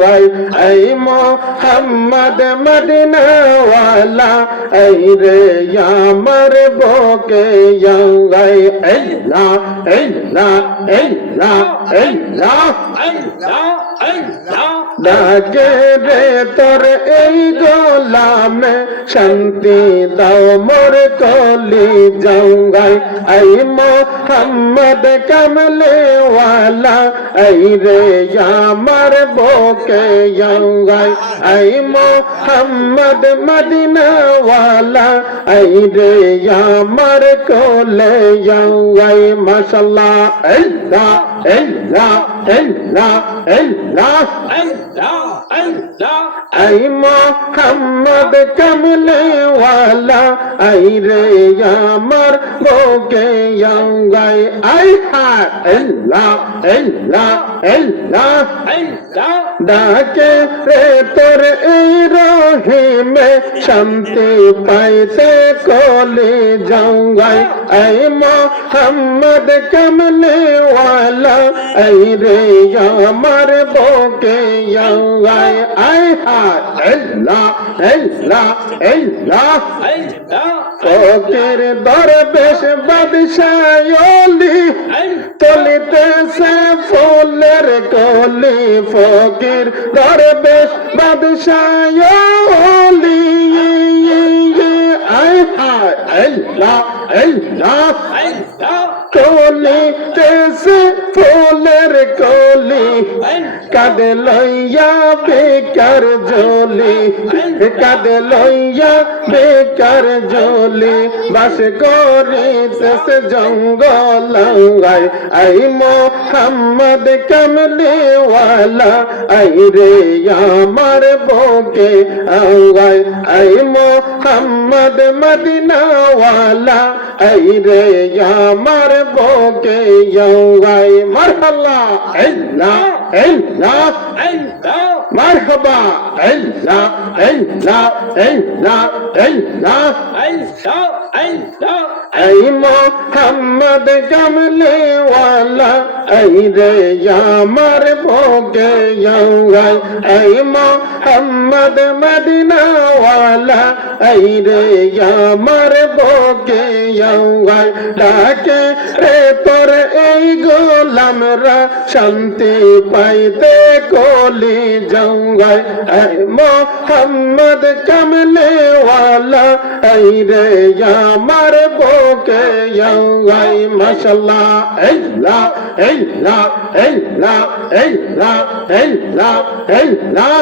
যাওয়াই এই মোহাম্মদ মদিনাওয়ালা এই রে আমার বুকে যাওয়াই আল্লাহ আল্লাহ আল্লাহ আল্লাহ ডাকে রে তোর এই গোলামে শান্তি দাও মোর কলি যাওয়াই এই মোহাম্মদ কমলে ওয়ালা এই রে আমার বুকে যাওয়াই এই মোহাম্মদ মদিনা ওয়ালা এই রে আমার কোলে যাওয়াই মাশাআল্লাহ আল্লাহ আল্লাহ আল্লাহ আল্লাহ এই মোহাম্মদ কমলে ওয়ালা এই রে আমার বুকে যাওয়াই আই হায় আল্লাহ আল্লাহ আল্লাহ ডাকে রে তোর এই রহিমে শান্তি পাইতে কলি যাওয়াই এই মোহাম্মদ কমলে ওয়ালা এই রে আমার বুকে যাওয়াই আই হায় আল্লাহ আল্লাহ আল্লাহ ফকির দরবেশ বাদশাহ ওলি তলিতেছে ফুলের কলি ফকির দরবেশ বাদশাহ ওলি আই হায় আল্লাহ আল্লাহ কলিতেছে ফুলের কলি কাঁদে লইয়া বেকার জলি কাঁদে লইয়া বেকার জলি বাস করিতেছে জঙ্গল আই মোহাম্মদ কমলে ওয়ালা আই রে আমার বুকে আওয়াই আই মোহাম্মদ মদিনা ওয়ালা আই রে আমার বুকে আওয়াই মারহাবা আল্লাহ আল্লাহ মারহাবা আল্লাহ আল্লাহ আল্লাহ আল্লাহ এই মোহাম্মদ কমলে ওয়ালা এই রে আমার বুকে যাওয়াই এই মোহাম্মদ মদিনা ওয়ালা এই রে আমার বুকে যাওয়াই ডাকে রে তোর এই গোলামরা শান্তি পাইতে কলি যাওয়াই এই মোহাম্মদ কমলে ওয়ালা এই রে আমার বুকে যাওয়াই মাশাআল্লাহ আল্লাহ আল্লাহ আল্লাহ আল্লাহ আল্লাহ আল্লাহ